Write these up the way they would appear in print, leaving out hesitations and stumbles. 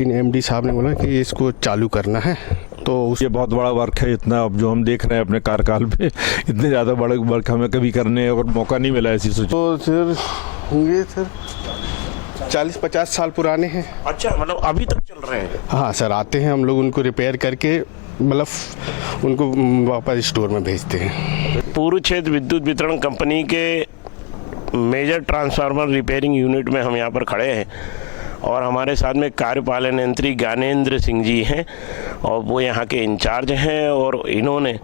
MD साहब ने बोला कि इसको चालू करना है, तो ये बहुत बड़ा वर्क है। इतना अब जो हम देख रहे हैं अपने कार्यकाल में, इतने ज़्यादा बड़े वर्क हमें कभी करने और मौका नहीं मिला ऐसी सोच। तो सर होंगे सर 40-50 साल पुराने हैं। अच्छा, मतलब अभी तक चल रहे हैं? हाँ सर, आते हैं हम लोग उनको रिपेयर करके मतलब उनको वापस स्टोर में भेजते हैं। पूर्व क्षेत्र विद्युत वितरण कंपनी के मेजर ट्रांसफार्मर रिपेयरिंग यूनिट में हम यहाँ पर खड़े हैं और हमारे साथ में कार्यपालन यंत्री ज्ञानेंद्र सिंह जी हैं और वो यहाँ के इंचार्ज हैं और इन्होंने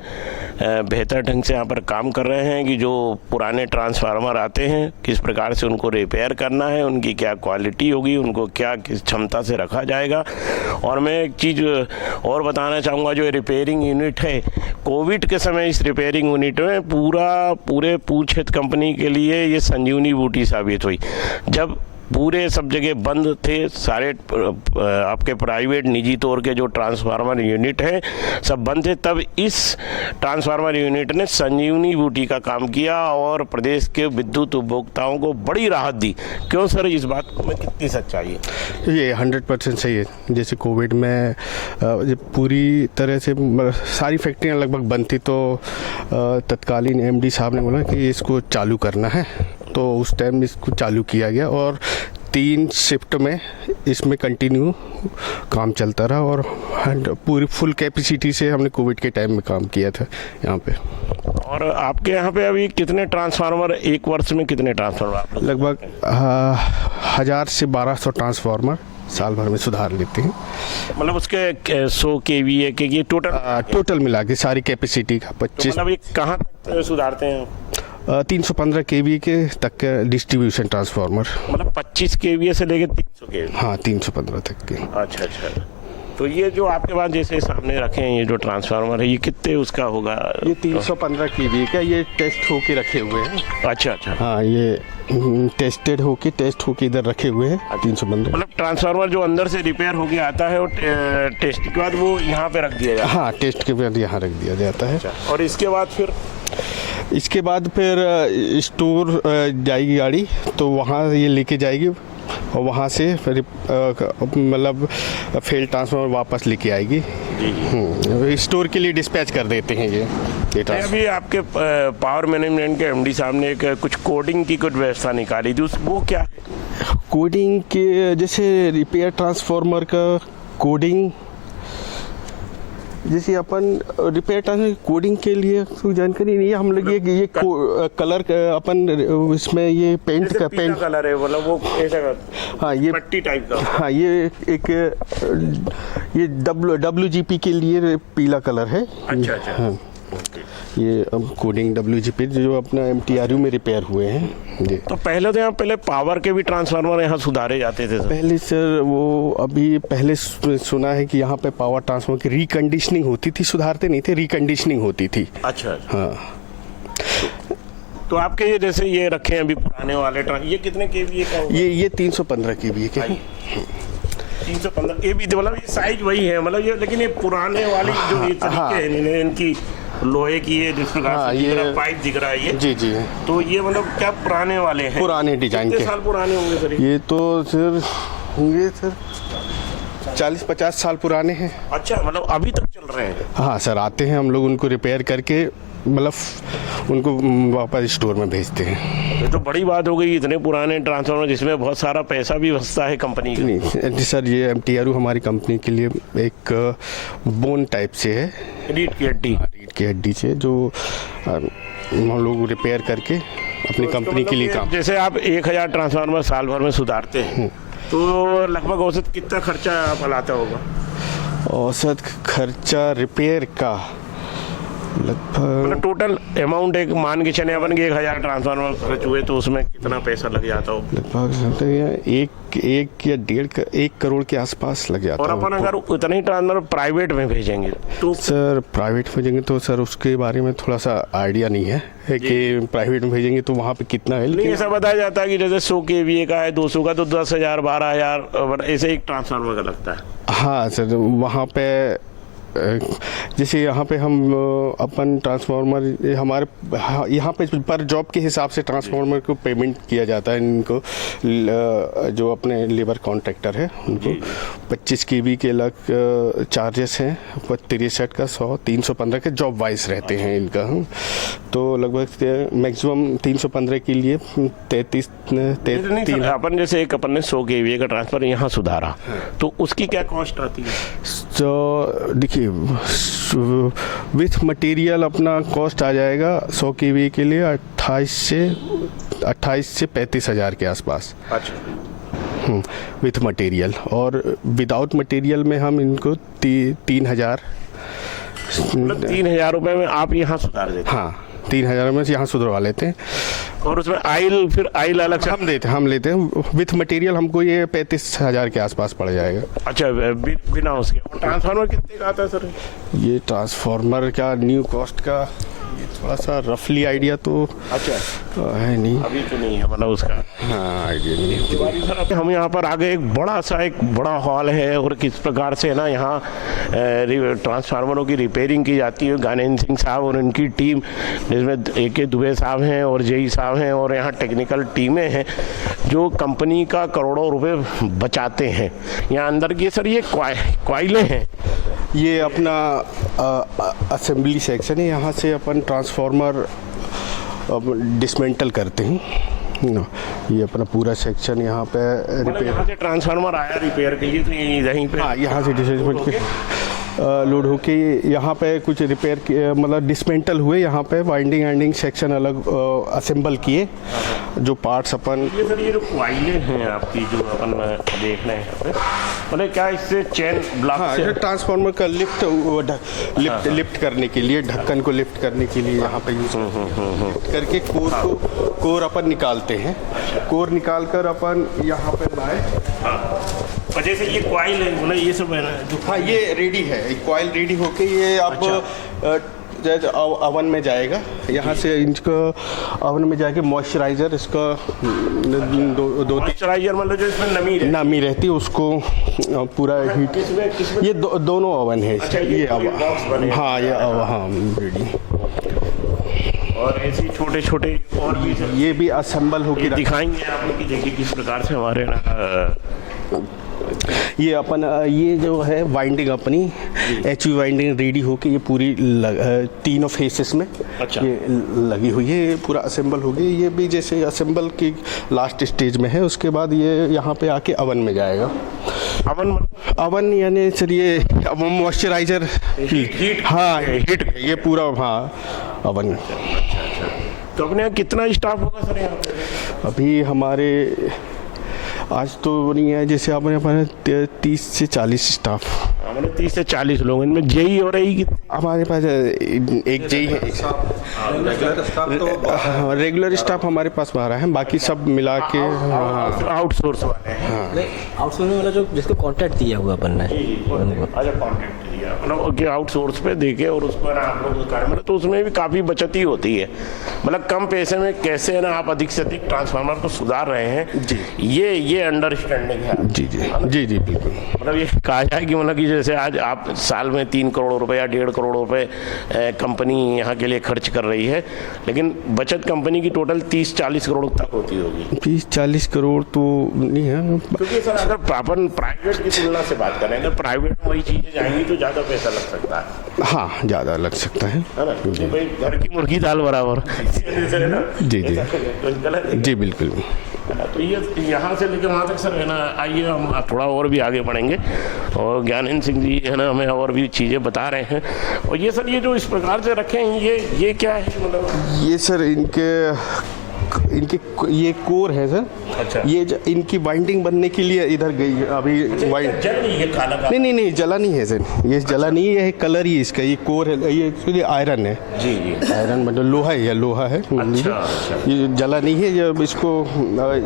बेहतर ढंग से यहाँ पर काम कर रहे हैं कि जो पुराने ट्रांसफार्मर आते हैं किस प्रकार से उनको रिपेयर करना है, उनकी क्या क्वालिटी होगी, उनको क्या किस क्षमता से रखा जाएगा। और मैं एक चीज़ और बताना चाहूँगा, जो रिपेयरिंग यूनिट है, कोविड के समय इस रिपेयरिंग यूनिट में पूरे पूर्व क्षेत्र कंपनी के लिए ये संजीवनी बूटी साबित हुई। जब पूरे सब जगह बंद थे, सारे आपके प्राइवेट निजी तौर के जो ट्रांसफार्मर यूनिट हैं सब बंद थे, तब इस ट्रांसफार्मर यूनिट ने संजीवनी बूटी का काम किया और प्रदेश के विद्युत उपभोक्ताओं को बड़ी राहत दी। क्यों सर, इस बात में कितनी सच्चाई है? ये 100% सही है। जैसे कोविड में जब पूरी तरह से सारी फैक्ट्रियां लगभग बंद थी, तो तत्कालीन एमडी साहब ने बोला कि इसको चालू करना है, तो उस टाइम इसको चालू किया गया और 3 शिफ्ट में इसमें कंटिन्यू काम चलता रहा और पूरी फुल कैपेसिटी से हमने कोविड के टाइम में काम किया था यहाँ पे। और आपके यहाँ पे अभी कितने ट्रांसफार्मर, एक वर्ष में कितने ट्रांसफार्मर? लगभग 1000 से 1200 ट्रांसफार्मर साल भर में सुधार लेते हैं। मतलब उसके 100 kVA के ये टोटल मिला के सारी कैपेसिटी का 25। मतलब ये कहाँ तक सुधारते हैं? 315 kVA के तक के डिस्ट्रीब्यूशन ट्रांसफार्मर। मतलब 25 kVA से लेके 300 kVA? हाँ, 315 तक के। अच्छा। तो ये जो आपके पास जैसे सामने रखे हैं ये जो ट्रांसफार्मर है, ये कितने उसका होगा? ये 315 kVA का, ये टेस्ट होके रखे हुए हैं। अच्छा। हाँ, ये टेस्ट होके इधर रखे हुए हैं 315। मतलब ट्रांसफार्मर जो अंदर से रिपेयर होके आता है और टेस्ट के बाद वो यहाँ पे रख दिया जाता है? हाँ, टेस्ट के बाद यहाँ रख दिया जाता है। और इसके बाद फिर स्टोर जाएगी गाड़ी, तो वहाँ ये लेके जाएगी और वहाँ से मतलब फेल ट्रांसफार्मर वापस लेके आएगी। स्टोर के लिए डिस्पैच कर देते हैं ये अभी आपके पावर मैनेजमेंट के एमडी साहब ने कुछ कोडिंग की कुछ व्यवस्था निकाली थी, वो क्या है? कोडिंग के जैसे रिपेयर ट्रांसफार्मर का कोडिंग, जैसे अपन रिपेयर ट्रांसफार्मर कोडिंग के लिए कोई जानकारी नहीं है। हम लोग ये कलर अपन इसमें ये पेंट कलर है, मतलब वो ऐसा, हाँ, ये पट्टी टाइप का। हाँ, ये एक ये WGP के लिए पीला कलर है। अच्छा। हाँ, ये कोडिंग WGP जो अपना MTRU में रिपेयर हुए हैं ये। तो पहले पावर के भी ट्रांसफार्मर यहाँ सुधारे जाते थे? पहले सर वो अभी पहले सुना है कि यहाँ पे पावर ट्रांसफार्मर की रिकंडीशनिंग होती थी, सुधारते नहीं थे, रिकंडीशनिंग होती थी। अच्छा। हाँ। तो आपके ये जैसे ये रखे हैं अभी पुराने वाले ये कितने kVA का होगा? ये 315 kVA के हैं। 315 kVA, मतलब ये साइज वही है, मतलब ये, लेकिन ये पुराने वाली जो ये तरीके हैं इनकी लोहे की है, जिस प्रकार से पाइप दिख रहा है ये। जी। तो ये मतलब क्या पुराने वाले हैं? पुराने डिजाइन के। कितने साल पुराने होंगे सर? ये तो सर होंगे सर 40-50 साल पुराने हैं। अच्छा, मतलब अभी तक चल रहे हैं? हाँ सर, आते हैं हम लोग उनको रिपेयर करके मतलब उनको वापस स्टोर में भेजते हैं। ये तो बड़ी बात हो गई, इतने पुराने ट्रांसफार्मर जिसमें बहुत सारा पैसा भी बचता है कंपनी का। नहीं सर, ये MTRU हमारी कंपनी के लिए एक बोन टाइप से है, रीढ़ की हड्डी से, जो हम लोग रिपेयर करके अपनी कंपनी के लिए काम। जैसे आप 1000 ट्रांसफार्मर साल भर में सुधारते हैं, तो लगभग औसत कितना खर्चा आप लाता होगा? औसत खर्चा रिपेयर का मतलब टोटल अमाउंट एक मान के चले अपन के 1000 ट्रांसफार्मर खर्च हुए तो उसमें कितना पैसा लग जाता हो? लगभग 1 करोड़ के आसपास लग जाता है। और अपन अगर उतना ही ट्रांसफार्मर प्राइवेट में भेजेंगे तो? सर प्राइवेट भेजेंगे तो सर उसके बारे में थोड़ा सा आइडिया नहीं है कि प्राइवेट में भेजेंगे तो वहाँ पे कितना है। नहीं, ऐसा बताया जाता है कि जैसे 100 kVA का है, 200 का तो 10,000 12,000 ऐसे एक ट्रांसफार्मर का लगता है। हाँ सर, वहाँ पे जैसे यहाँ पे हम अपन ट्रांसफार्मर हमारे यहाँ पे पर जॉब के हिसाब से ट्रांसफार्मर को पेमेंट किया जाता है इनको, जो अपने लेबर कॉन्ट्रैक्टर है उनको 25 kV के अलग चार्जेस हैं, 63 का 100 315 के जॉब वाइज रहते हैं इनका। तो लगभग मैक्सिमम 315 के लिए 33 अपन जैसे एक अपन ने 100 kVA का ट्रांसफर यहाँ सुधारा, तो उसकी क्या कॉस्ट आती है? तो देखिए विथ मटेरियल अपना कॉस्ट आ जाएगा 100 kVA के लिए 28 से 35 हज़ार के आसपास। अच्छा। विथ मटेरियल, और विदाउट मटेरियल में हम इनको 3,000 मतलब 3,000 रुपये में आप यहाँ सुधार देते हैं? हाँ 3,000 में यहाँ सुधरवा लेते हैं। और उसमें आइल, फिर आइल अलग से हम लेते हैं विथ मटेरियल, हमको ये 35,000 के आसपास पड़ जाएगा। अच्छा, बिना उसके। ट्रांसफार्मर कितने का आता है सर? ये ट्रांसफार्मर का न्यू कॉस्ट का ये थोड़ा सा रफली आइडिया तो अच्छा है नहीं, अभी तो नहीं है मतलब उसका। हाँ आइडिया नहीं है। तिवारी सर, हम यहाँ पर आगे एक बड़ा हॉल है, और किस प्रकार से ना यहाँ ट्रांसफार्मरों की रिपेयरिंग की जाती है। ज्ञानेंद्र सिंह साहब और उनकी टीम, जिसमें AK दुबे साहब हैं और JE साहब हैं, और यहाँ टेक्निकल टीमें हैं जो कंपनी का करोड़ों रुपए बचाते हैं। यहाँ अंदर की सर ये क्वाइलें हैं, ये अपना असेंबली सेक्शन है, यहाँ से अपन ट्रांसफार्मर डिसमेंटल करते हैं। ये अपना पूरा सेक्शन यहाँ पे रिपेयर, यहाँ से ट्रांसफार्मर आया रिपेयर के लिए तो यहीं पे, हाँ यहाँ से डिसमेंटल के लोड होके यहाँ पे कुछ रिपेयर मतलब डिसमेंटल हुए, यहाँ पे वाइंडिंग सेक्शन अलग असेंबल किए, जो पार्ट्स अपन। ये सर ये जो क्वाइलें हैं आपकी जो अपन देख रहे हैं, मतलब क्या इससे चेन ब्लॉक से ट्रांसफार्मर का लिफ्ट करने के लिए, ढक्कन को लिफ्ट करने के लिए यहाँ पे यूज करके कोर अपन निकालते हैं। कोर निकाल कर अपन यहाँ पे लाए, जैसे ये क्वाइल है, मतलब ये सब है ना जो, हाँ ये रेडी है, कॉइल रेडी होके ये अब ओवन में जाएगा। यहाँ से इनको ओवन में जाके मॉइस्चराइजर, इसका दो मॉइस्चराइजर मतलब जो इसमें नमी रहती है उसको पूरा हीट। किसमें? ये दोनों ओवन है। अच्छा, ये बॉक्स बने हैं। हाँ ये हाँ रेडी। और ऐसी छोटे और भी ये भी असेंबल होके दिखाएंगे आप लोग की, देखिए किस प्रकार से हमारे ना ये अपन ये जो है वाइंडिंग अपनी HV वाइंडिंग रेडी होके ये पूरी तीनों फेसेस में अच्छा। ये लगी हुई है, ये पूरा असेंबल हो गई। ये भी जैसे असेंबल की लास्ट स्टेज में है, उसके बाद ये यहाँ पे आके ओवन में जाएगा। ओवन यानी सर ये मॉइस्चराइजर हीट, हाँ हीट, ये पूरा हाँ ओवन। तो अपने यहाँ कितना स्टाफ होगा सर यहाँ पे? अभी हमारे आज तो नहीं है, जैसे आपने 30 से 40 स्टाफ, हमारे 30 से 40 लोग, इनमें JE हो रही कि हमारे पास एक JE है। रेगुलर स्टाफ हमारे पास 12 हैं, बाकी सब मिला के आउटसोर्स वाले हैं। आउटसोर्स वाला जो जिसको कॉन्ट्रैक्ट दिया हुआ अपन ने, अच्छा कॉन्ट्रैक्ट दिया मतलब कि आउटसोर्स पे देके और उस पर आप लोग कार्य में, तो उसमें भी काफ़ी बचत ही होती है। मतलब कम पैसे में कैसे ना आप अधिक से अधिक ट्रांसफार्मर को सुधार रहे हैं जी, ये अंडरस्टैंडिंग है। जी जी जी जी बिल्कुल। मतलब ये कहा जाए कि मतलब कि जैसे आज आप साल में 3 करोड़ रुपए या 1.5 करोड़ रुपए कंपनी यहाँ के लिए खर्च कर रही है, लेकिन बचत कंपनी की टोटल 30-40 करोड़ तक होती होगी। 30-40 करोड़ तो नहीं है, क्योंकि सर अगर अपन प्राइवेट की तुलना से बात करें, अगर प्राइवेट में वही चीज़ें जाएंगी तो ज़्यादा पैसा लग सकता है। हाँ ज़्यादा लग सकता है ना, तो भाई घर की मुर्गी दाल बराबर। जी जी जी बिल्कुल। तो ये यहाँ से लेकर वहाँ तक सर है ना, आइए हम थोड़ा और भी आगे बढ़ेंगे, और ज्ञानेंद्र सिंह जी है ना हमें और भी चीज़ें बता रहे हैं। और ये सर ये जो इस प्रकार से रखे हैं ये क्या है? मतलब ये सर इनके ये कोर है सर। अच्छा। ये इनकी बाइंडिंग बनने के लिए इधर गई अभी वाइंड। जल नहीं है काला काला? नहीं जला नहीं है सर, ये जला नहीं है, कलर ही इसका, ये कोर है, ये एक्चुअली आयरन है। जी जी आयरन मतलब लोहा है, ये लोहा है। अच्छा। ये जला नहीं है, जब इसको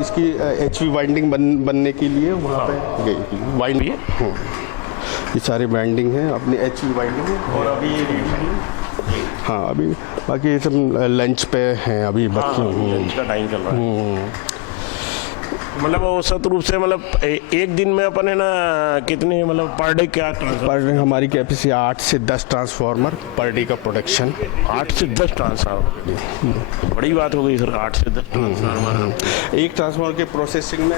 इसकी HV वाइंडिंग बनने के लिए वहाँ पे गई वाइंड। ये सारे वाइंडिंग है अपनी HV वाइंडिंग है। और अभी ये हाँ अभी बाकी ये सब लंच पे हैं अभी बच्चे। लंच का टाइम चल रहा है। मतलब औसत रूप से मतलब एक दिन में अपन है ना कितने मतलब पर डे क्या ट्रांसफर? पर डे हमारी कैपेसिटी 8 से 10 ट्रांसफार्मर पर डे का प्रोडक्शन। 8 से 10 ट्रांसफार्मर, बड़ी बात हो गई सर, 8 से 10 ट्रांसफार्मर। एक ट्रांसफार्मर के प्रोसेसिंग में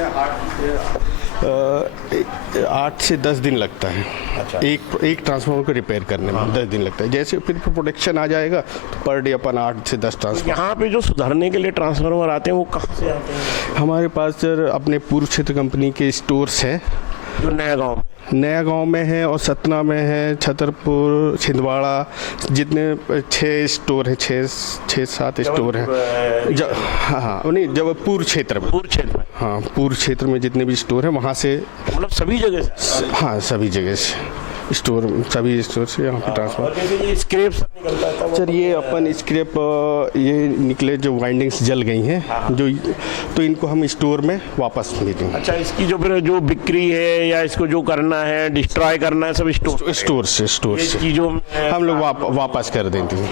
8 से 10 दिन लगता है। अच्छा। एक ट्रांसफार्मर को रिपेयर करने में 10 दिन लगता है। जैसे फिर प्रोडक्शन आ जाएगा तो पर डे अपन 8 से 10 ट्रांसफार्मर। यहाँ पे जो सुधारने के लिए ट्रांसफार्मर आते हैं वो कहाँ से आते हैं? हमारे पास सर अपने पूर्व क्षेत्र कंपनी के स्टोर्स हैं, जो नया गांव में है और सतना में है, छतरपुर, छिंदवाड़ा, जितने 6 स्टोर है, 6-7 स्टोर है। हाँ नहीं, जब पूर्व क्षेत्र में, हाँ पूर्व क्षेत्र में जितने भी स्टोर है वहाँ से, मतलब सभी जगह से? हाँ सभी जगह से स्टोर, सभी स्टोर से यहाँ पे ट्रांसफर। ये स्क्रैप निकलता है सर, ये अपन स्क्रैप ये निकले जो वाइंडिंग्स जल गई हैं जो, तो इनको हम स्टोर में वापस भेजेंगे। अच्छा, इसकी जो फिर जो बिक्री है या इसको जो करना है, डिस्ट्रॉय करना है, सब स्टोर से चीज़ों हम लोग वापस कर देते हैं।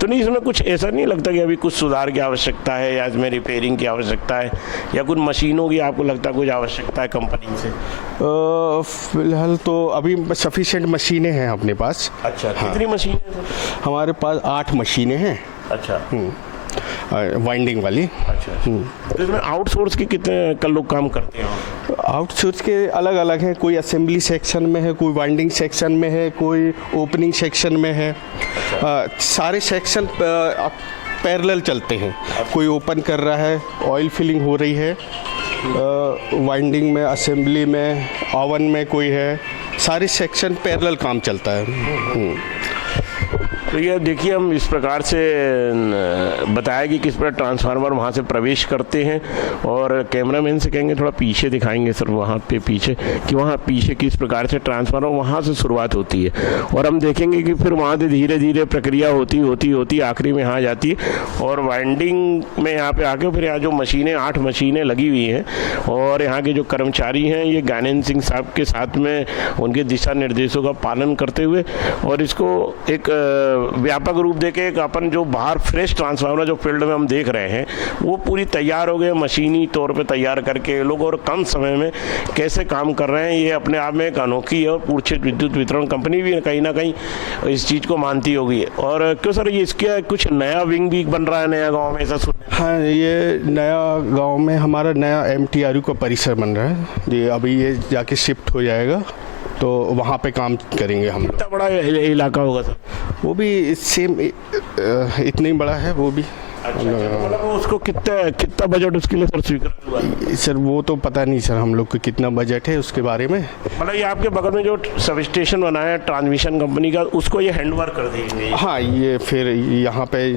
तो नहीं, इसमें कुछ ऐसा नहीं लगता कि अभी कुछ सुधार की आवश्यकता है या इसमें रिपेयरिंग की आवश्यकता है या कुछ मशीनों की आपको लगता है कुछ आवश्यकता है कंपनी से? फिलहाल तो अभी सफिशिएंट मशीनें हैं अपने पास। अच्छा, कितनी मशीनें हैं? हमारे पास 8 मशीनें हैं। अच्छा, वाइंडिंग वाली। अच्छा। तो इसमें आउटसोर्स के कितने लोग काम करते हैं? आउटसोर्स के अलग अलग हैं, कोई असेंबली सेक्शन में है, कोई वाइंडिंग सेक्शन में है, कोई ओपनिंग सेक्शन में है। सारे सेक्शन पैरेलल चलते हैं। कोई ओपन कर रहा है, ऑयल फिलिंग हो रही है, वाइंडिंग में, असेंबली में, ओवन में कोई है, सारे सेक्शन पैरेलल काम चलता है। तो ये देखिए, हम इस प्रकार से बताया कि किस प्रकार ट्रांसफार्मर वहाँ से प्रवेश करते हैं, और कैमरामैन से कहेंगे थोड़ा पीछे दिखाएंगे सर, वहाँ पे पीछे, कि वहाँ पीछे किस प्रकार से ट्रांसफार्मर वहाँ से शुरुआत होती है, और हम देखेंगे कि फिर वहाँ से धीरे धीरे प्रक्रिया होती आखिरी में यहाँ जाती है, और वाइंडिंग में यहाँ पे आके फिर यहाँ जो मशीनें 8 मशीनें लगी हुई हैं, और यहाँ के जो कर्मचारी हैं ये ज्ञानेंद्र सिंह साहब के साथ में उनके दिशा निर्देशों का पालन करते हुए, और इसको एक व्यापक रूप देके एक अपन जो बाहर फ्रेश ट्रांसफार्मर जो फील्ड में हम देख रहे हैं वो पूरी तैयार हो गए, मशीनी तौर पे तैयार करके लोग और कम समय में कैसे काम कर रहे हैं, ये अपने आप में एक अनोखी है, और पूर्व क्षेत्र विद्युत वितरण कंपनी भी कहीं ना कहीं इस चीज़ को मानती होगी। और क्यों सर, ये इसके कुछ नया विंग भी बन रहा है नया गाँव में, ऐसा सुन? हाँ, ये नया गाँव में हमारा नया MTRU का परिसर बन रहा है। ये अभी ये जाके शिफ्ट हो जाएगा तो वहाँ पे काम करेंगे हम। कितना बड़ा इलाका होगा सर? वो भी सेम इतना ही बड़ा है वो भी। मतलब उसको कितना बजट उसके लिए सर स्वीकार हुआ? सर वो तो पता नहीं सर हम लोग को कितना बजट है उसके बारे में। मतलब ये आपके बगल में जो सब स्टेशन बनाया है ट्रांसमिशन कंपनी का, उसको ये हैंड ओवर कर देंगे? हाँ, ये फिर यहाँ पे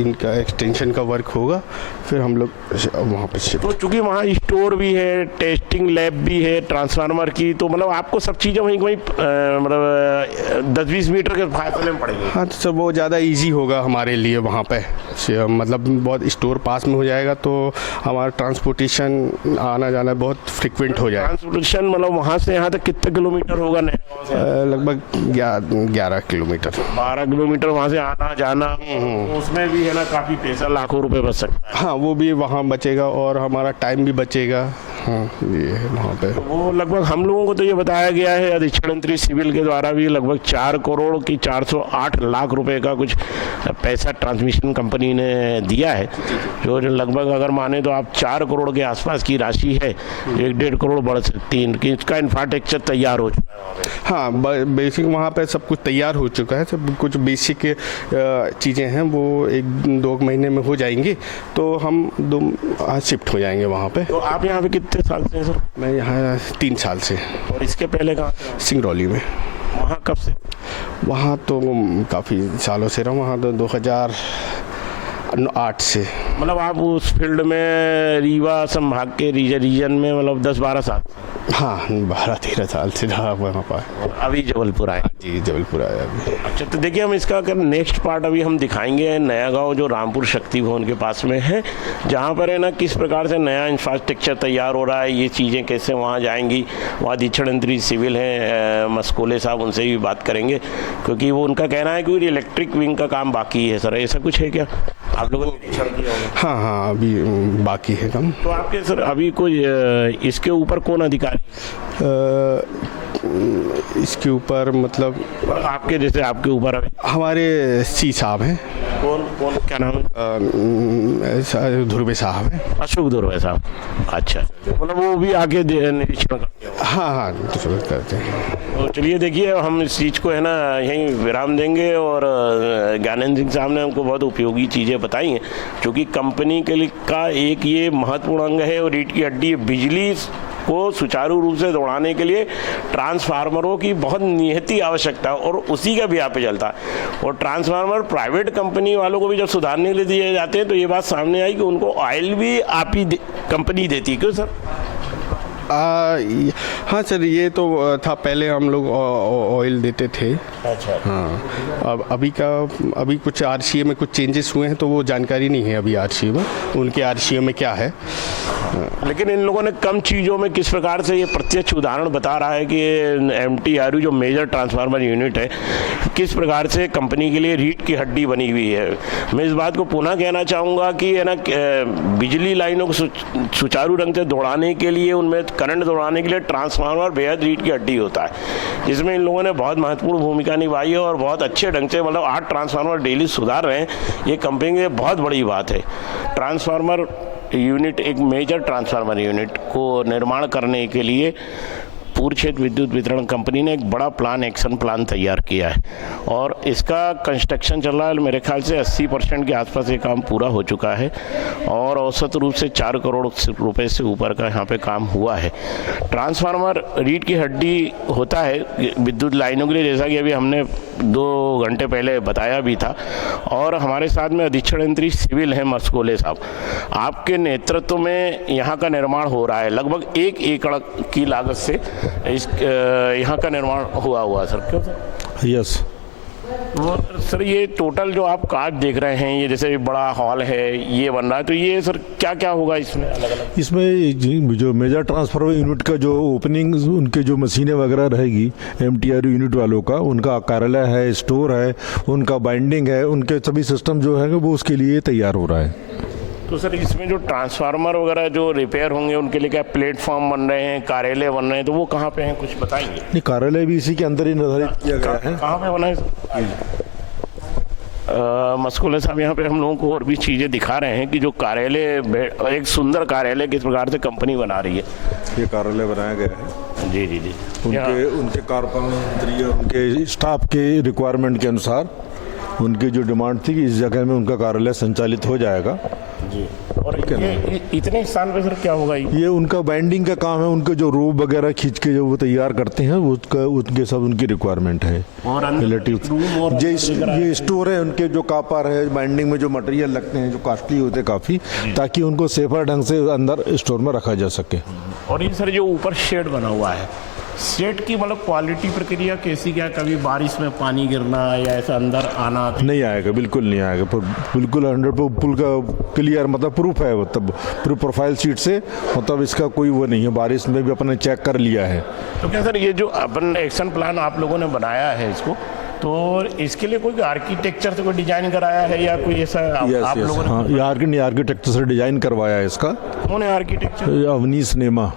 इनका एक्सटेंशन का वर्क होगा, फिर हम लोग वहाँ पे शिफ्ट। तो चूंकि वहाँ स्टोर भी है, टेस्टिंग लैब भी है ट्रांसफार्मर की, तो मतलब आपको सब चीज़ें वहीं मतलब 10-20 मीटर के फासले में पड़ेंगी? हाँ, तो सर वो ज़्यादा ईजी होगा हमारे लिए वहाँ पे, मतलब बहुत स्टोर पास में हो जाएगा तो हमारा ट्रांसपोर्टेशन आना जाना बहुत फ्रिक्वेंट हो जाएगा। ट्रांसपोर्टेशन मतलब वहाँ से यहाँ तक कितने किलोमीटर होगा? लगभग 11 किलोमीटर। 12 किलोमीटर वहाँ से आना जाना, उसमें भी है ना काफ़ी पैसा, लाखों रुपए बच सकता है। हाँ, वो भी वहाँ बचेगा और हमारा टाइम भी बचेगा। हाँ, ये है वहाँ पे। वो लगभग हम लोगों को तो ये बताया गया है अधीक्षण मंत्री सिविल के द्वारा भी, लगभग 4 करोड़ की 408 लाख रुपए का कुछ पैसा ट्रांसमिशन कंपनी ने दिया है, जो लगभग अगर माने तो आप 4 करोड़ के आसपास की राशि है, 1-1.5 करोड़ बढ़ सकती है कि इसका इंफ्रास्ट्रक्चर तैयार हो चुका है। हाँ, बेसिक वहाँ पे सब कुछ तैयार हो चुका है, सब कुछ बेसिक चीज़ें हैं वो 1-2 महीने में हो जाएंगी, तो हम आज शिफ्ट हो जाएंगे वहाँ पे। तो आप यहाँ पे कितने साल से हैं सर? मैं यहाँ 3 साल से। और इसके पहले कहाँ? सिंगरौली में। वहाँ कब से? वहाँ तो काफ़ी सालों से रहा, वहाँ तो 2008 से। मतलब आप उस फील्ड में रीवा संभाग के रीजन में मतलब 10-12 साल? हाँ, 12-13 साल से रहा वहाँ पर। अभी जबलपुर आए? जी, जबलपुर आया अभी। अच्छा, तो देखिए हम इसका अगर नेक्स्ट पार्ट अभी हम दिखाएंगे नया गांव जो रामपुर शक्ति भवन के पास में है, जहाँ पर है ना किस प्रकार से नया इंफ्रास्ट्रक्चर तैयार हो रहा है, ये चीज़ें कैसे वहाँ जाएंगी। वहाँ अधीक्षण मंत्री सिविल हैं मस्कोले साहब, उनसे भी बात करेंगे, क्योंकि वो उनका कहना है कि इलेक्ट्रिक विंग का काम बाकी है सर, ऐसा कुछ है क्या? आप लोगों ने निरीक्षण किया होगा। हाँ हाँ, अभी बाकी है काम। तो आपके सर अभी कोई इसके ऊपर कौन अधिकारी, इसके ऊपर मतलब आपके जैसे आपके ऊपर अभी हमारे सी साहब हैं, कौन कौन क्या नाम है? ध्रुवे साहब हैं। अशोक दुर्वे साहब। अच्छा, मतलब वो भी आके निरीक्षण करते हैं। हाँ हाँ, तो करते हैं। तो चलिए देखिए, हम इस चीज़ को है ना यहीं विराम देंगे। और ज्ञानेंद्र सिंह साहब ने हमको बहुत उपयोगी चीज़ें बताई हैं, क्योंकि कंपनी के लिए का एक ये महत्वपूर्ण अंग है और ईंट की हड्डी बिजली को सुचारू रूप से दौड़ाने के लिए ट्रांसफार्मरों की बहुत निहती आवश्यकता है, और उसी का भी यहाँ पे चलता है। और ट्रांसफार्मर प्राइवेट कंपनी वालों को भी जब सुधारने के लिए दिए जाते हैं तो ये बात सामने आई कि उनको ऑयल भी आप ही कंपनी देती है। क्यों सर? हाँ सर, ये तो था, पहले हम लोग ऑयल देते थे। अच्छा। हाँ, अब अभी कुछ आरसीए में कुछ चेंजेस हुए हैं, तो वो जानकारी नहीं है अभी आरसीए में, उनके आरसीए में क्या है। लेकिन इन लोगों ने कम चीज़ों में किस प्रकार से ये प्रत्यक्ष उदाहरण बता रहा है कि MTRU जो मेजर ट्रांसफार्मर यूनिट है, किस प्रकार से कंपनी के लिए रीढ़ की हड्डी बनी हुई है। मैं इस बात को पुनः कहना चाहूँगा कि है ना, बिजली लाइनों को सुचारू ढंग से दौड़ाने के लिए, उनमें करंट दौड़ाने के लिए ट्रांसफार्मर बेहद रीढ़ की हड्डी होता है, जिसमें इन लोगों ने बहुत महत्वपूर्ण भूमिका निभाई है और बहुत अच्छे ढंग से, मतलब 8 ट्रांसफार्मर डेली सुधार रहे हैं। ये कंपनी के लिए बहुत बड़ी बात है। ट्रांसफार्मर यूनिट, एक मेजर ट्रांसफार्मर यूनिट को निर्माण करने के लिए पूर्व क्षेत्र विद्युत वितरण कंपनी ने एक बड़ा प्लान, एक्शन प्लान तैयार किया है, और इसका कंस्ट्रक्शन चल रहा है। मेरे ख्याल से 80% के आसपास ये काम पूरा हो चुका है, और औसत रूप से 4 करोड़ रुपए से ऊपर का यहाँ पे काम हुआ है। ट्रांसफार्मर रीढ़ की हड्डी होता है विद्युत लाइनों के लिए, जैसा कि अभी हमने 2 घंटे पहले बताया भी था। और हमारे साथ में अधीक्षण यंत्री सिविल हैं मस्कोले साहब, आपके नेतृत्व में यहाँ का निर्माण हो रहा है। लगभग 1 एकड़ की लागत से इस यहाँ का निर्माण हुआ सर। क्यों सर? यस। और सर ये टोटल जो आप कार्ड देख रहे हैं, ये जैसे बड़ा हॉल है, ये बन रहा है, तो ये सर क्या क्या होगा इसमें अलग अलग? इसमें जो मेजर ट्रांसफार्मर यूनिट का जो ओपनिंग, उनके जो मशीनें वगैरह रहेगी MTRU यूनिट वालों का, उनका कार्यालय है, स्टोर है, उनका बाइंडिंग है, उनके सभी सिस्टम जो है वो उसके लिए तैयार हो रहा है। तो सर इसमें जो ट्रांसफार्मर वगैरह जो रिपेयर होंगे, उनके लिए क्या प्लेटफॉर्म बन रहे हैं, कार्यालय बन रहे हैं, तो वो कहाँ पे हैं, कुछ बताएंगे? नहीं, कार्यालय भी इसी के अंदर ही निर्धारित किया गया है। कहाँ पे बना है? मस्कोले साहब यहाँ पे हम लोगों को और भी चीज़ें दिखा रहे हैं कि जो कार्यालय, एक सुंदर कार्यालय किस प्रकार से कंपनी बना रही है। ये कार्यालय बनाया गया है। जी जी जी। उनके कार्यपालन और उनके स्टाफ के रिक्वायरमेंट के अनुसार उनकी जो डिमांड थी कि इस जगह में उनका कार्यालय संचालित हो जाएगा जी। और ये इतने स्थान पे सर क्या होगा? ये उनका बाइंडिंग का काम है, उनके जो रोप वगैरह खींच के जो वो तैयार करते हैं, उसका उनके सब उनकी रिक्वायरमेंट है। और रिलेटिव ये स्टोर है, उनके जो कापर है, बाइंडिंग में जो मटेरियल लगते हैं जो कॉस्टली होते हैं काफ़ी, ताकि उनको सेफर ढंग से अंदर स्टोर में रखा जा सके। और ये सर जो ऊपर शेड बना हुआ है, शेड की मतलब क्वालिटी प्रक्रिया कैसी, क्या कभी बारिश में पानी गिरना या ऐसा अंदर आना? नहीं आएगा, बिल्कुल नहीं आएगा, बिल्कुल 100% का क्लियर, मतलब प्रूफ है, मतलब प्रोफाइल शीट से, मतलब इसका कोई वो नहीं है, बारिश में भी अपने चेक कर लिया है। तो क्या सर ये जो अपन एक्शन प्लान आप लोगों ने बनाया है इसको, तो इसके लिए कोई आर्किटेक्चर से कोई डिजाइन कराया है या कोई ऐसा आप लोगों ने? हाँ, ये आर्किटेक्चर से डिजाइन करवाया है इसका। कौन है आर्किटेक्चर? अवनीश नेमा।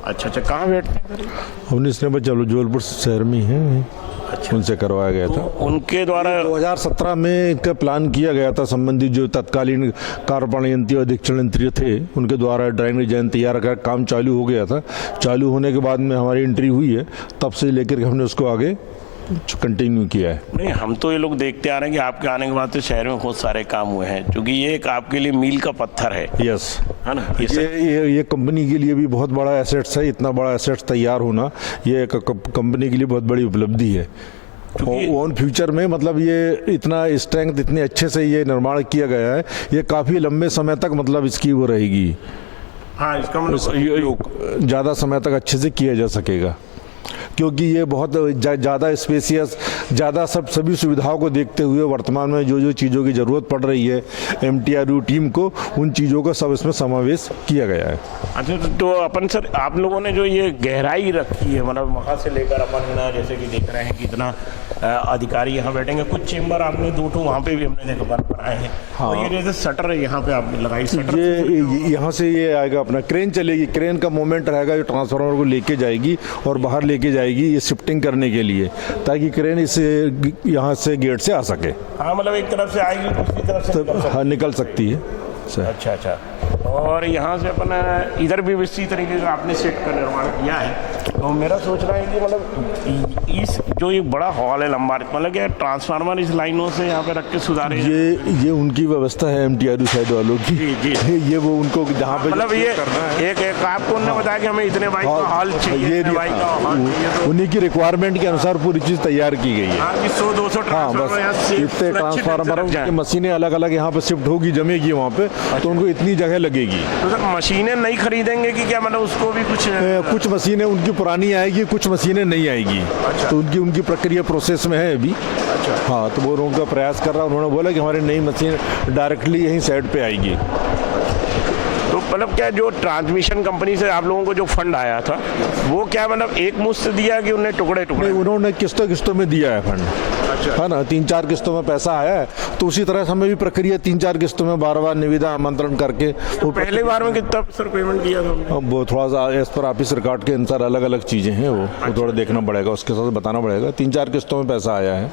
अच्छा अच्छा, कहाँ बैठते हैं सर? अवनीश नेमा चलो जबलपुर शहर में है। अच्छा। उनसे करवाया गया था। उनके द्वारा 2017 में इनका प्लान किया गया था, संबंधित जो तत्कालीन कार्यपालन यंत्री और अधीक्षण यंत्री थे उनके द्वारा ड्राइंग डिजाइन तैयार कर काम चालू हो गया था। चालू होने के बाद में हमारी एंट्री हुई है, तब से लेकर हमने उसको आगे कंटिन्यू किया है। नहीं, हम तो ये लोग देखते आ रहे हैं कि आपके आने के बाद तो शहर में बहुत सारे काम हुए हैं, क्योंकि ये एक आपके लिए मील का पत्थर है। यस, है ना? ये कंपनी के लिए भी बहुत बड़ा एसेट्स है। इतना बड़ा एसेट्स तैयार होना ये एक कंपनी के लिए बहुत बड़ी उपलब्धि है। ऑन फ्यूचर में मतलब ये इतना स्ट्रेंथ, इतने अच्छे से ये निर्माण किया गया है, ये काफ़ी लंबे समय तक मतलब इसकी वो रहेगी। हाँ, इसका मतलब ज़्यादा समय तक अच्छे से किया जा सकेगा, क्योंकि ये बहुत ज़्यादा स्पेसियस ज़्यादा सभी सुविधाओं को देखते हुए वर्तमान में जो जो चीज़ों की ज़रूरत पड़ रही है MTRU टीम को, उन चीज़ों का सब इसमें समावेश किया गया है। अच्छा, तो अपन सर आप लोगों ने जो ये गहराई रखी है, मतलब वहाँ से लेकर अपन ना जैसे कि देख रहे हैं कि इतना अधिकारी यहाँ बैठेंगे, कुछ चेंबर आपने 2 ठो वहाँ पे भी हमने देखा बनाए हैं। हाँ। और ये जैसे शटर है यहाँ पे आपने लगाई, शटर ये यहाँ से ये आएगा, अपना क्रेन चलेगी, क्रेन का मोमेंट रहेगा जो ट्रांसफार्मर को लेके जाएगी और बाहर लेके जाएगी, ये शिफ्टिंग करने के लिए, ताकि क्रेन इस यहाँ से गेट से आ सके। हाँ, मतलब एक तरफ से आएगी दूसरी तरफ से निकल सकती हाँ, निकल सकती है। है। अच्छा अच्छा, और यहाँ से अपन इधर भी इसी तरीके का आपने सेट का निर्माण किया है। तो मेरा सोच रहा है कि मतलब इस जो ये बड़ा हॉल है लंबा, मतलब क्या ट्रांसफार्मर इस लाइनों से यहाँ पे रख के सुधारे, ये उनकी व्यवस्था है MTRU साइड वालों की। जी जी, ये वो उनको जहाँ पे मतलब ये एक आपको उन्होंने बताया कि हमें इतने बाइक का हॉल चाहिए, ये इतने बाइक का हॉल चाहिए, तो उन्हीं की रिक्वायरमेंट के अनुसार पूरी चीज़ तैयार की गई है। हाँ, कि 100-200 हाँ, ट्रांसफार्मर यहाँ बस से इतने सुरक्षित रूप से ट्रांसफार्मर रख जाएं। की मशीनें अलग अलग यहाँ पे शिफ्ट होगी, जमेगी वहाँ पे, तो उनको इतनी जगह लगेगी। तो सर मशीनें नहीं खरीदेंगे कि क्या, मतलब उसको भी कुछ कुछ मशीनें उनकी पुरानी आएगी, कुछ मशीनें नहीं आएगी। तो उनकी प्रक्रिया प्रोसेस में है अभी। हाँ, तो वो उनका प्रयास कर रहा है। उन्होंने बोला कि हमारी नई मशीन डायरेक्टली यहीं साइड पे आएगी। तो मतलब क्या जो ट्रांसमिशन कंपनी से आप लोगों को जो फंड आया था वो क्या मतलब एक मुश्त दिया कि उन्हें टुकड़े टुकड़े? नहीं, उन्होंने किस्तों में दिया है फंड। अच्छा, है ना, 3-4 किस्तों में पैसा आया है, तो उसी तरह से हमें भी प्रक्रिया 3-4 किस्तों में बार-बार निविदा आमंत्रण करके तो पहली बार में कितना सर पेमेंट किया था हमने? अब वो थोड़ा सा एज पर ऑफिस रिकॉर्ड के अनुसार अलग अलग चीज़ें हैं, वो थोड़ा देखना पड़ेगा, उसके साथ बताना पड़ेगा। 3-4 किस्तों में पैसा आया है।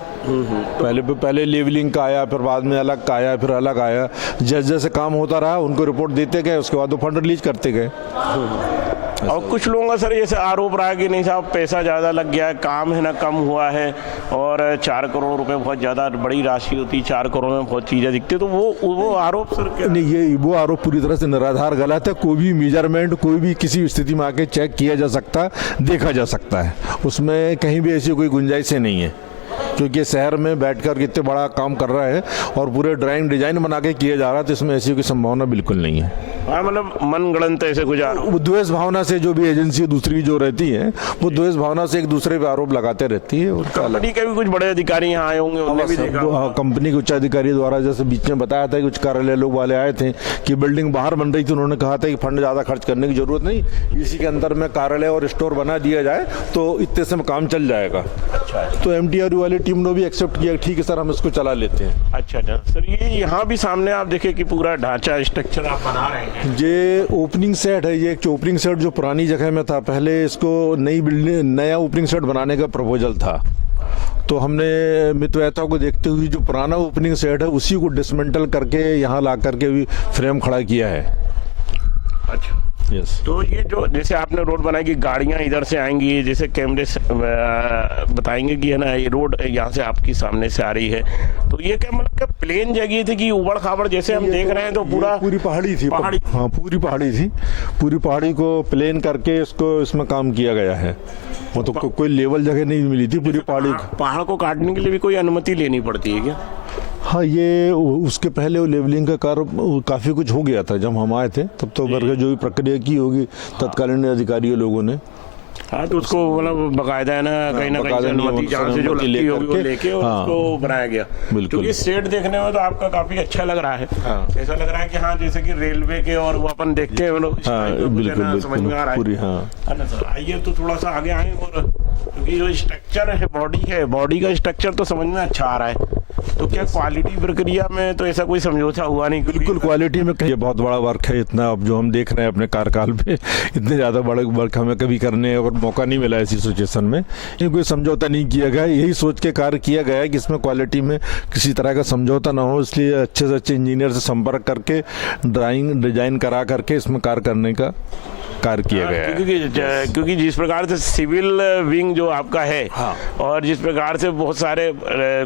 पहले लेवलिंग का आया, फिर बाद में अलग का आया, फिर अलग आया। जैसे जैसे काम होता रहा उनको रिपोर्ट देते गए, उसके बाद वो फंड रिलीज करते गए। और कुछ लोगों का सर जैसे आरोप रहा है कि नहीं साहब पैसा ज़्यादा लग गया है, काम है ना कम हुआ है, और 4 करोड़ रुपए बहुत ज़्यादा बड़ी राशि होती है, 4 करोड़ में बहुत चीज़ें दिखती है, तो वो आरोप सर क्या? नहीं, ये वो आरोप पूरी तरह से निराधार गलत है। कोई भी मेजरमेंट कोई भी किसी स्थिति में आके चेक किया जा सकता है, देखा जा सकता है, उसमें कहीं भी ऐसी कोई गुंजाइश नहीं है, क्योंकि शहर में बैठकर कितने बड़ा काम कर रहा है और पूरे ड्राइंग डिजाइन बना के किया जा रहा है, तो इसमें ऐसी कोई संभावना बिल्कुल नहीं है। हाँ, मतलब मन गणंत ऐसे कुछ आरोप, वो द्वेष भावना से जो भी एजेंसी दूसरी जो रहती है, वो द्वेष भावना से एक दूसरे पे आरोप लगाते रहती है। कंपनी के भी कुछ बड़े अधिकारी यहाँ आए होंगे, उन्होंने भी देखा। कंपनी के उच्च अधिकारी द्वारा जैसे बीच में बताया था कि कुछ कार्यालय लोग वाले आए थे कि बिल्डिंग बाहर बन रही थी, उन्होंने कहा था कि फंड ज़्यादा खर्च करने की जरूरत नहीं, इसी के अंदर में कार्यालय और स्टोर बना दिया जाए तो इतने से काम चल जाएगा। तो MTRU वाली टीम ने भी एक्सेप्ट किया, ठीक है सर हम इसको चला लेते हैं। अच्छा सर, ये यहाँ भी सामने आप देखें कि पूरा ढांचा स्ट्रक्चर आप बना रहे हैं। ये ओपनिंग सेट है, ये एक ओपनिंग सेट जो पुरानी जगह में था, पहले इसको नई बिल्डिंग नया ओपनिंग सेट बनाने का प्रपोजल था, तो हमने मितव्ययता को देखते हुए जो पुराना ओपनिंग सेट है उसी को डिसमेंटल करके यहाँ ला करके भी फ्रेम खड़ा किया है। अच्छा, यस। तो ये जो जैसे आपने रोड बनाई कि गाड़ियां इधर से आएंगी, जैसे कैमरे से बताएंगे कि है ना ये रोड यहाँ से आपकी सामने से आ रही है, तो ये क्या मतलब क्या प्लेन जगह थी कि उबड़ खाबड़ जैसे हम देख रहे हैं, तो पूरी पहाड़ी थी। हाँ, पूरी पहाड़ी थी, पूरी पहाड़ी को प्लेन करके इसको इसमें काम किया गया है। वो तो कोई लेवल जगह नहीं मिली थी, पूरी पहाड़ को काटने के लिए भी कोई अनुमति लेनी पड़ती है क्या? हाँ, ये उसके पहले वो लेवलिंग का कार्य काफ़ी कुछ हो गया था जब हम आए थे, तब तो वर्ग जो भी प्रक्रिया की होगी तत्कालीन अधिकारियों लोगों ने। हाँ, तो उसको मतलब बकायदा है ना कहीं ना कहीं अनुमति जहाँ से जो लगती होगी वो लेके और उसको बनाया गया। क्योंकि सेट देखने में तो आपका काफी अच्छा लग रहा है। ऐसा लग रहा है कि हाँ जैसे कि रेलवे के और वो अपन देखते हैं बिल्कुल समझ में आ रहा है ना सर। आइए तो थोड़ा सा आगे आए, और क्योंकि जो स्ट्रक्चर है बॉडी का स्ट्रक्चर तो समझ में अच्छा आ रहा है, तो क्या क्वालिटी प्रक्रिया में तो ऐसा कोई समझौता हुआ नहीं? बिल्कुल क्वालिटी में ये बहुत बड़ा वर्क है, इतना अब जो हम देख रहे हैं अपने कार्यकाल में, इतने ज़्यादा बड़े वर्क हमें कभी करने और मौका नहीं मिला ऐसी सिचुएशन में। ये कोई समझौता नहीं किया गया, यही सोच के कार्य किया गया है कि इसमें क्वालिटी में किसी तरह का समझौता ना हो, इसलिए अच्छे से अच्छे इंजीनियर से संपर्क करके ड्राइंग डिजाइन करा करके इसमें कार्य करने का कार्य किया गया है। क्योंकि जिस प्रकार से सिविल विंग जो आपका है, और जिस प्रकार से बहुत सारे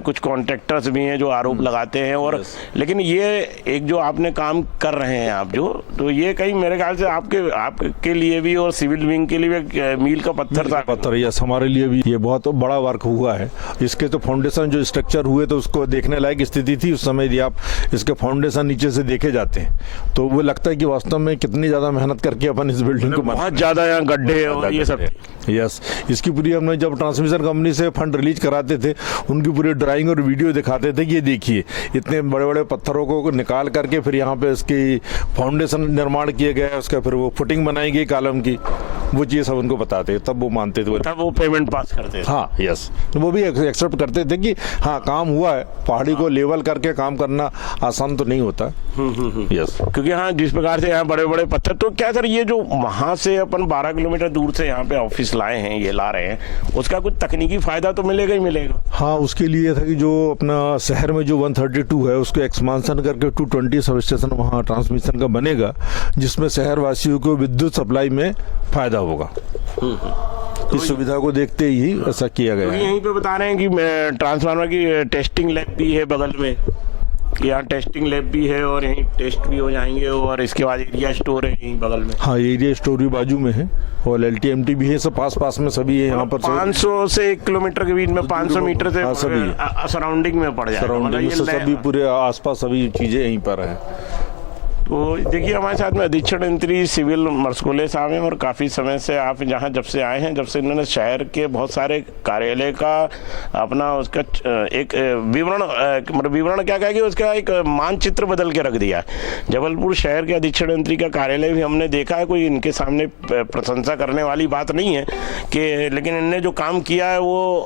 कुछ कॉन्ट्रैक्टर्स भी हैं जो आरोप लगाते हैं। और लेकिन ये एक जो आपने काम कर रहे हैं आप जो, तो ये कहीं मेरे ख्याल से आपके लिए भी और सिविल विंग के लिए भी मील का पत्थर था। पत्थर, यस, हमारे लिए भी ये बहुत बड़ा वर्क हुआ है। इसके तो फाउंडेशन जो स्ट्रक्चर हुए तो उसको देखने लायक स्थिति थी उस समय। यदि आप इसके फाउंडेशन नीचे से देखे जाते हैं तो वो लगता है कि वास्तव में कितनी ज्यादा मेहनत करके अपन इस बिल्डिंग को बहुत ज्यादा यहाँ गड्ढे और ये सब। यस, इसकी पूरी हमने जब ट्रांसमिशन कंपनी से फंड रिलीज कराते थे उनकी पूरी ड्राइंग और वीडियो दिखाते थे कि ये देखिए इतने बड़े बड़े पत्थरों को निकाल करके फिर यहाँ पे इसकी फाउंडेशन निर्माण किया गया है, उसका फिर वो फुटिंग बनाई गई कॉलम की, वो चीज़ सब उनको बताते, तब वो मानते थे, तब वो पेमेंट पास करते थे। हाँ, यस, वो भी एक्सेप्ट करते थे कि हाँ काम हुआ है। पहाड़ी को लेवल करके काम करना आसान तो नहीं होता। यस, क्योंकि हाँ जिस प्रकार से यहाँ बड़े बड़े पत्थर, तो क्या सर ये जो वहाँ से अपन 12 किलोमीटर दूर से यहाँ पे ऑफिस लाए हैं, ये ला रहे हैं, उसका कुछ तकनीकी फायदा तो मिलेगा ही मिलेगा। हाँ, उसके लिए था कि जो अपना शहर में जो 132 है उसको एक्सपांशन करके 220 सब स्टेशन वहाँ ट्रांसमिशन का बनेगा, जिसमें शहर वासियों को विद्युत सप्लाई में फायदा होगा। इस सुविधा को देखते ही ऐसा किया गया है। यहीं पे बता रहे हैं कि ट्रांसफार्मर की टेस्टिंग लैब भी है बगल में, यहाँ टेस्टिंग लैब भी है और यहीं टेस्ट भी हो जाएंगे, और इसके बाद एरिया स्टोर है यहीं बगल में। हाँ, एरिया स्टोर भी बाजू में है और LTMT भी है, सब पास में सभी है यहाँ पर। 500 से 1 किलोमीटर के बीच में 500 मीटर से सभी सराउंडिंग में पड़ जाएगा। सराउंडिंग से सभी पूरे आसपास सभी चीजें यहीं पर है। तो देखिए हमारे साथ में अधीक्षण मंत्री सिविल मरसकोले साहब हैं, और काफ़ी समय से आप जहाँ जब से आए हैं, जब से इन्होंने शहर के बहुत सारे कार्यालय का अपना उसका एक विवरण, मतलब विवरण क्या कहेंगे, उसका एक मानचित्र बदल के रख दिया है। जबलपुर शहर के अधीक्षण मंत्री का कार्यालय भी हमने देखा है, कोई इनके सामने प्रशंसा करने वाली बात नहीं है कि, लेकिन इनने जो काम किया है वो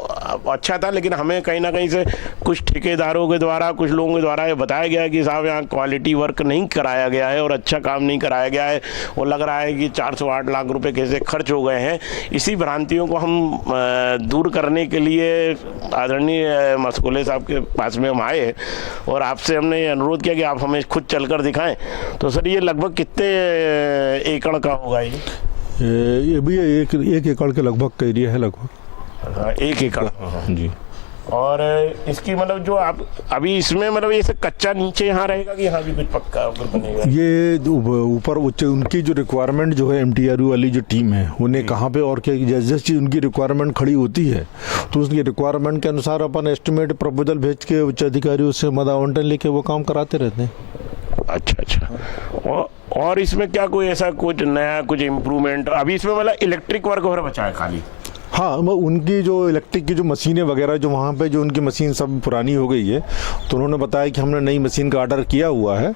अच्छा था। लेकिन हमें कहीं ना कहीं से कुछ ठेकेदारों के द्वारा, कुछ लोगों के द्वारा ये बताया गया कि साहब यहाँ क्वालिटी वर्क नहीं कराया गया है और अच्छा काम नहीं कराया गया है, और लग रहा है कि 408 लाख रुपए कैसे खर्च हो गए हैं। इसी भ्रांतियों को हम दूर करने के लिए आदरणीय मरसकोले साहब के पास में हम आए हैं, और आपसे हमने ये अनुरोध किया कि आप हमें खुद चलकर दिखाएं। तो सर ये लगभग कितने एकड़ का होगा ये भी एक एकड़ के लगभग का एरिया है, लगभग 1 एकड़ जी। और इसकी मतलब जो आप अभी इसमें मतलब ये सब कच्चा नीचे यहाँ रहेगा कि यहाँ भी कुछ पक्का बनेगा? ये ऊपर उनकी जो रिक्वायरमेंट जो है MTRU वाली जो टीम है उन्हें कहाँ पे और क्या जैसे चीज उनकी रिक्वायरमेंट खड़ी होती है तो उसकी रिक्वायरमेंट के अनुसार अपन एस्टिमेट प्रपोजल भेज के उच्च अधिकारियों से मद आवंटन लेके वो काम कराते रहते हैं। अच्छा। और इसमें क्या कोई ऐसा कुछ नया कुछ इम्प्रूवमेंट अभी इसमें मतलब इलेक्ट्रिक वर्क हो रहा बचा है खाली? हाँ, उनकी जो इलेक्ट्रिक की जो मशीनें वगैरह जो वहाँ पे जो उनकी मशीन सब पुरानी हो गई है, तो उन्होंने बताया कि हमने नई मशीन का ऑर्डर किया हुआ है।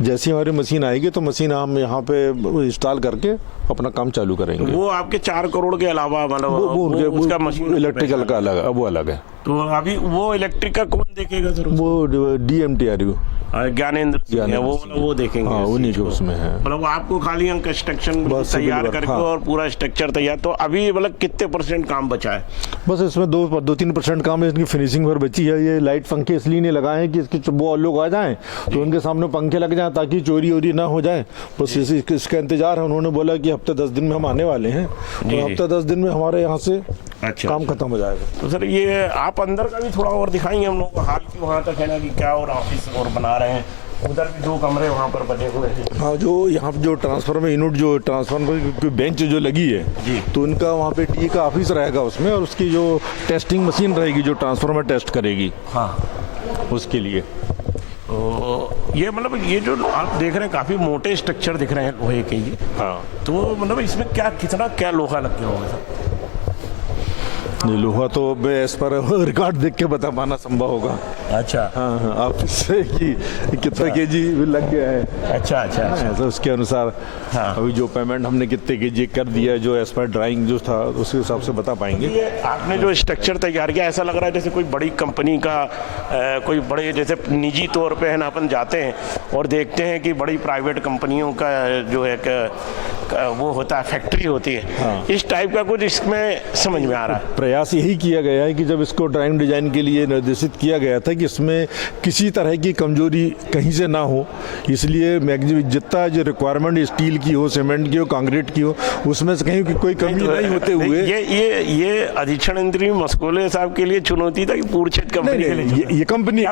जैसी हमारी मशीन आएगी तो मशीन हम यहाँ पे इंस्टॉल करके अपना काम चालू करेंगे। वो आपके 4 करोड़ के अलावा मतलब उसका मशीन इलेक्ट्रिकल का अलग, वो अलग है। तो अभी वो इलेक्ट्रिक का कौन देखेगा सर? वो DMTRU ज्ञानेंद्र सिंह है, वो देखेंगे। हाँ, उन्हीं के उसमें है। मतलब आपको खाली कंस्ट्रक्शन तैयार करके हाँ। और पूरा स्ट्रक्चर तैयार। तो अभी मतलब कितने % काम बचा है? बस इसमें 2-3% काम है, इसकी फिनिशिंग पर बची है। ये लाइट पंखे इसलिए नहीं लगाए हैं कि इसके वो लोग आ जाएं तो उनके सामने पंखे लग जाएं ताकि चोरी वोरी ना हो जाए। बस इसका इंतजार है। उन्होंने बोला कि हफ्ते 10 दिन में हम आने वाले हैं, तो हफ्ते 10 दिन में हमारे यहाँ से काम खत्म हो जाएगा। तो सर ये आप अंदर का भी थोड़ा और दिखाएंगे हम लोग को, हाल की वहाँ तक है ना कि क्या और ऑफिस और बना रहे हैं? उधर भी 2 कमरे वहाँ पर बने हुए हैं। हाँ, जो यहाँ पे जो ट्रांसफार्मर यूनिट जो ट्रांसफार्मर की बेंच जो लगी है जी, तो उनका वहाँ पे DA का ऑफिस रहेगा उसमें, और उसकी जो टेस्टिंग मशीन रहेगी जो ट्रांसफार्मर टेस्ट करेगी, हाँ, उसके लिए। तो ये मतलब ये जो आप देख रहे हैं काफी मोटे स्ट्रक्चर दिख रहे हैं लोहे के ये। हाँ, तो मतलब इसमें क्या लोहा लग गया होगा सर? लोहा तो इस पर रिकॉर्ड देख के बता पाना संभव होगा। अच्छा। हाँ, आप इससे कि कितना kg लग गया है। अच्छा। तो उसके अनुसार हाँ। अभी जो पेमेंट हमने कितने kg कर दिया है, जो एज पर ड्राइंग जो था उसके हिसाब से बता पाएंगे। ये आपने जो स्ट्रक्चर तैयार किया ऐसा लग रहा है जैसे कोई बड़ी कंपनी का कोई बड़े जैसे निजी तौर पे है ना, अपन जाते हैं और देखते हैं कि बड़ी प्राइवेट कंपनियों का जो है वो होता है, फैक्ट्री होती है, इस टाइप का कुछ इसमें समझ में आ रहा है। प्रयास यही किया गया है कि जब इसको ड्राइंग डिजाइन के लिए निर्देशित किया गया था कि इसमें किसी तरह की कमजोरी कहीं से ना हो, इसलिए मैक्सिमम जितना जो रिक्वायरमेंट स्टील की हो, सीमेंट की हो, कंक्रीट की हो, उसमें से कहीं की कोई कमी नहीं होते हुए ये अधीक्षण इंद्री मस्कोले साहब के लिए चुनौती था कि पूर्णछेद कंपनी के लिए? ये कंपनी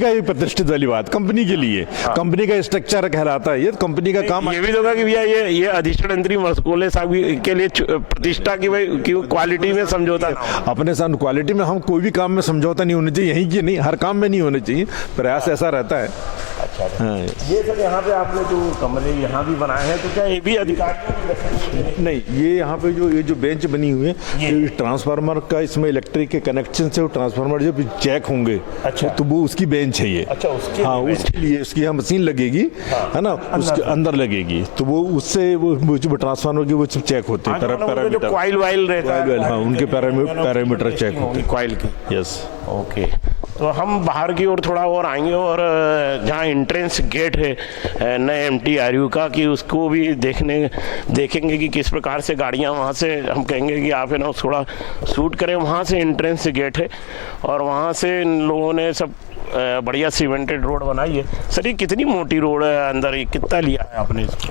का ये प्रतिष्ठित वाली बात, कंपनी के लिए, कंपनी का स्ट्रक्चर कहलाता है, ये कंपनी का काम। ये भी होगा कि भैया ये अधीक्षण इंद्री मस्कोले साहब के लिए प्रतिष्ठा की भाई क्वालिटी में समझौता अपने साथ क्वालिटी में हम कोई भी काम में समझौता नहीं होना चाहिए, यहीं की नहीं, हर काम में नहीं होना चाहिए, प्रयास ऐसा रहता है। अच्छा, हाँ। ये सर यहाँ पे आपने जो कमरे यहाँ भी बनाए हैं, तो क्या ये भी अधिकार नहीं, ये यहाँ पे जो बेंच बनी हुई है, ये ट्रांसफार्मर का इसमें इलेक्ट्रिक के कनेक्शन से वो ट्रांसफार्मर जब चेक होंगे, अच्छा, तो वो उसकी बेंच है ये। अच्छा, उसके हाँ, उसके लिए उसकी यहाँ मशीन लगेगी, है ना, उसके अंदर लगेगी, तो वो उससे वो जो ट्रांसफार्मर की वो चेक होते हैं, पैरामीटर, कॉइल वाइल रहता है, हाँ, उनके पैरामीटर चेक होते हैं, कॉइल की। Yes, okay. तो हम बाहर की ओर थोड़ा और आएंगे और जहाँ एंट्रेंस गेट है नए MTRU का, कि उसको भी देखेंगे कि किस प्रकार से गाड़ियाँ वहाँ से, हम कहेंगे कि आप है ना थोड़ा शूट करें, वहाँ से एंट्रेंस गेट है और वहाँ से इन लोगों ने सब बढ़िया सीमेंटेड रोड बनाई है। सर, ये कितनी मोटी रोड है अंदर, ये कितना लिया है आपने इसकी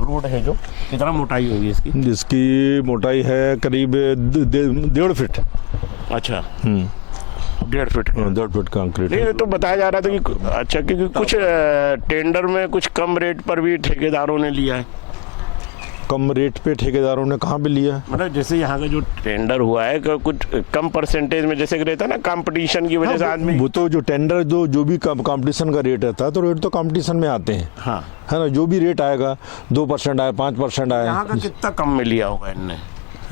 रोड है, जो कितना मोटाई होगी इसकी? इसकी मोटाई है करीब 1.5 फीट। अच्छा, 1.5 फीट, 1.5 फीट कंक्रीट। ये तो बताया जा रहा था कि अच्छा, क्योंकि कुछ टेंडर में कुछ कम रेट पर भी ठेकेदारों ने लिया है। कम रेट पे ठेकेदारों ने कहाँ पे लिया? मतलब जैसे यहाँ का जो टेंडर हुआ है कुछ कम परसेंटेज में, जैसे रहता है ना कंपटीशन की वजह से आदमी, वो तो जो टेंडर जो भी कंपटीशन का रेट रहता है, तो रेट तो कंपटीशन में आते हैं, हाँ, है ना, जो भी रेट आएगा, 2% आए, 5% आए। यहाँ का कितना कम में लिया होगा इनने?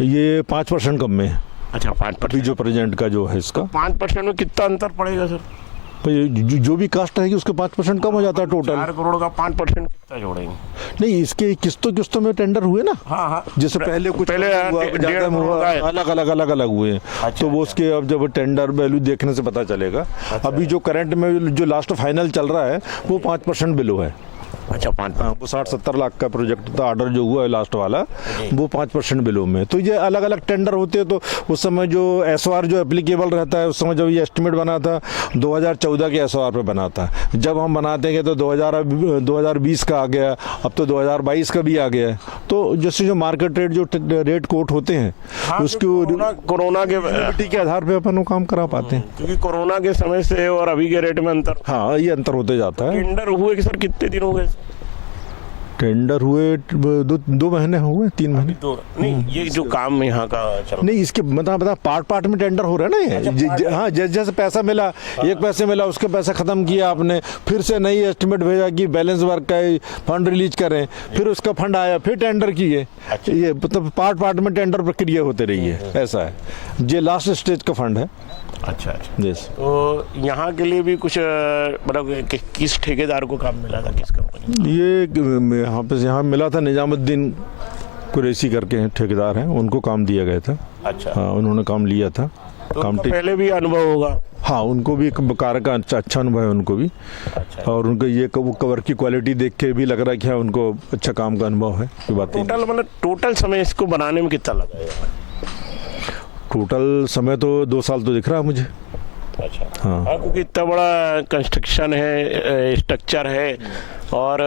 ये 5% कम में। अच्छा, 5%। जो प्रेजेंट का जो है इसका 5% में कितना अंतर पड़ेगा सर? जो भी कास्ट है उसके 5% कम हो जाता है टोटल। 4 करोड़ का 5% कितना जोड़ेंगे? नहीं, इसके किस्तों में टेंडर हुए ना। हाँ, हाँ, जैसे पहले कुछ अलग हुए, तो वो उसके अब जब टेंडर वैल्यू देखने से पता चलेगा। अभी जो करंट में जो लास्ट फाइनल चल रहा है वो 5% बिलो है। अच्छा, 5, वो 60-70 लाख का प्रोजेक्ट था, ऑर्डर जो हुआ है लास्ट वाला, वो 5% बिलो में। तो ये अलग अलग टेंडर होते हैं, तो उस समय जो SOR जो एप्लीकेबल रहता है, उस समय जब ये एस्टिमेट बना था 2014 के SOR पे बना था। जब हम बनाते हैं तो 2020 का आ गया, अब तो 2022 का भी आ गया है। तो जैसे जो मार्केट रेट जो रेट कोट होते हैं, हाँ, उसको कोरोना के आधार पर अपन वो काम करा पाते हैं, क्योंकि कोरोना के समय से और अभी के रेट में अंतर। हाँ, ये अंतर होते जाता है। टेंडर हुए कि सर कितने दिन हो गए? टेंडर हुए 2 महीने हुए, 3 महीने। नहीं, ये जो काम यहाँ का चल, नहीं, इसके मतलब पार्ट में टेंडर हो रहा है ना ये। हाँ, जैसे पैसा मिला, एक पैसे मिला, उसके पैसा खत्म किया आपने, फिर से नई एस्टिमेट भेजा कि बैलेंस वर्क का फंड रिलीज करें, फिर उसका फंड आया, फिर टेंडर किए। ये मतलब पार्ट में टेंडर प्रक्रिया होते रही है, ऐसा है। ये लास्ट स्टेज का फंड है। अच्छा, यस। तो यहाँ के लिए भी कुछ मतलब किस ठेकेदार को काम मिला था, किस कंपनी? ये यहाँ मिला था, निजामुद्दीन कुरैशी करके ठेकेदार हैं, उनको काम दिया गया था। अच्छा, हाँ, उन्होंने काम लिया था। तो काम पहले भी अनुभव होगा? हाँ, उनको भी कार का अच्छा अनुभव है उनको भी। अच्छा। और उनको ये कवर की क्वालिटी देख के भी लग रहा है कि हाँ, उनको अच्छा काम का अनुभव है। टोटल समय इसको बनाने में कितना लगा? टोटल समय तो 2 साल तो दिख रहा है मुझे। अच्छा, हाँ, क्योंकि इतना बड़ा कंस्ट्रक्शन है, स्ट्रक्चर है, और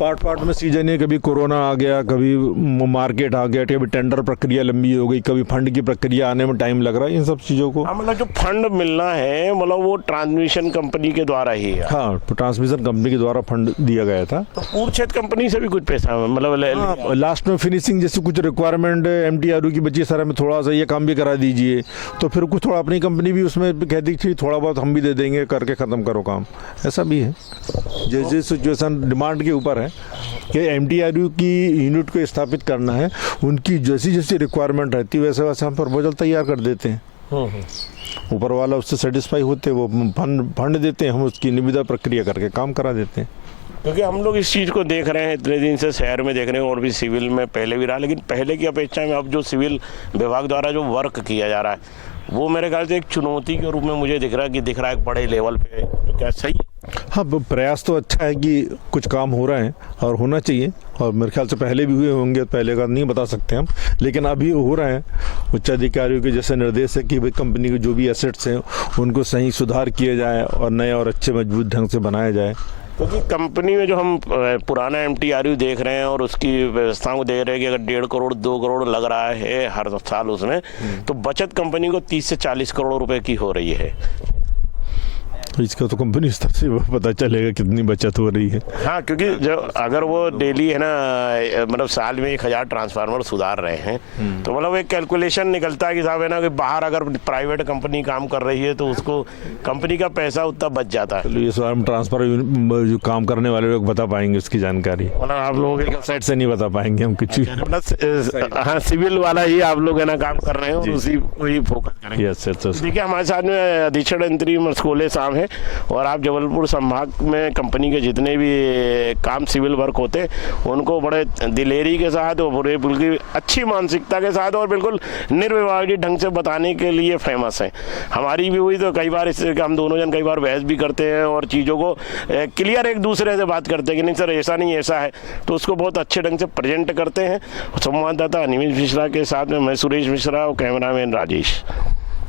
पार्ट में सीजन है, कभी कोरोना आ गया, कभी मार्केट आ गया, कभी टेंडर प्रक्रिया लंबी हो गई, कभी फंड की प्रक्रिया आने में टाइम लग रहा है, इन सब चीज़ों को। मतलब जो फंड मिलना है, मतलब वो ट्रांसमिशन कंपनी के द्वारा ही है। हाँ, ट्रांसमिशन कंपनी के द्वारा फंड दिया गया था। तो पूर्णछेद कंपनी से भी कुछ पैसा मतलब लास्ट में फिनिशिंग जैसे कुछ रिक्वायरमेंट MTRU की बची, सर हमें थोड़ा सा ये काम भी करा दीजिए, तो फिर कुछ थोड़ा अपनी कंपनी भी उसमें कह दी थी, थोड़ा बहुत हम भी दे देंगे, करके ख़त्म करो काम। ऐसा भी है, जैसे सिचुएशन डिमांड के ऊपर है कि MTRU की यूनिट को स्थापित करना है, उनकी जैसी रिक्वायरमेंट रहती है वैसे हम प्रपोजल तैयार कर देते हैं। ऊपर वाला उससे सेटिस्फाई होते, वो फंड देते हैं, हम उसकी निविदा प्रक्रिया करके काम करा देते हैं। क्योंकि हम लोग इस चीज़ को देख रहे हैं इतने दिन से, शहर में देख रहे हैं, और भी सिविल में पहले भी रहा, लेकिन पहले की अपेक्षा में अब जो सिविल विभाग द्वारा जो वर्क किया जा रहा है, वो मेरे ख्याल से एक चुनौती के रूप में मुझे दिख रहा है एक बड़े लेवल पे। तो क्या सही? हाँ, प्रयास तो अच्छा है कि कुछ काम हो रहे हैं और होना चाहिए, और मेरे ख्याल से पहले भी हुए होंगे, पहले का नहीं बता सकते हम, लेकिन अभी हो रहे हैं। उच्च अधिकारियों के जैसे निर्देश है कि भाई कंपनी के जो भी एसेट्स हैं उनको सही सुधार किए जाए और नए और अच्छे मजबूत ढंग से बनाया जाए। क्योंकि कंपनी में जो हम पुराना MTRU देख रहे हैं और उसकी व्यवस्थाओं को देख रहे हैं कि अगर 1.5 करोड़ 2 करोड़ लग रहा है हर साल उसमें, तो बचत कंपनी को 30 से 40 करोड़ रुपए की हो रही है। इसका तो कंपनी स्तर से पता चलेगा कितनी बचत हो रही है। हाँ, क्योंकि जो अगर वो डेली है ना, मतलब साल में 1000 ट्रांसफार्मर सुधार रहे हैं, तो मतलब एक कैलकुलेशन निकलता है कि साहब है ना कि बाहर अगर प्राइवेट कंपनी काम कर रही है तो उसको कंपनी का पैसा उतना बच जाता है। चलो ये सारा ट्रांसफर जो काम करने वाले लोग बता पाएंगे उसकी जानकारी, मतलब आप लोगों के साइड से नहीं बता पाएंगे हम कुछ। हाँ, सिविल वाला ही आप लोग है ना काम कर रहे हैं और उसी को ही फोकस करेंगे। देखिए हमारे साथ में अधीक्षण यंत्री मरस्कोले साहब हैं, और आप जबलपुर संभाग में कंपनी के जितने भी काम सिविल वर्क होते हैं उनको बड़े दिलेरी के साथ और बड़े बिल्कुल अच्छी मानसिकता के साथ और बिल्कुल निर्विवादी ढंग से बताने के लिए फेमस हैं। हमारी भी हुई तो कई बार इससे हम दोनों जन कई बार बहस भी करते हैं और चीज़ों को क्लियर एक दूसरे से बात करते हैं कि नहीं सर ऐसा नहीं ऐसा है, तो उसको बहुत अच्छे ढंग से प्रेजेंट करते हैं। संवाददाता अनिमेश मिश्रा के साथ में मैं सुरेश मिश्रा और कैमरामैन राजेश।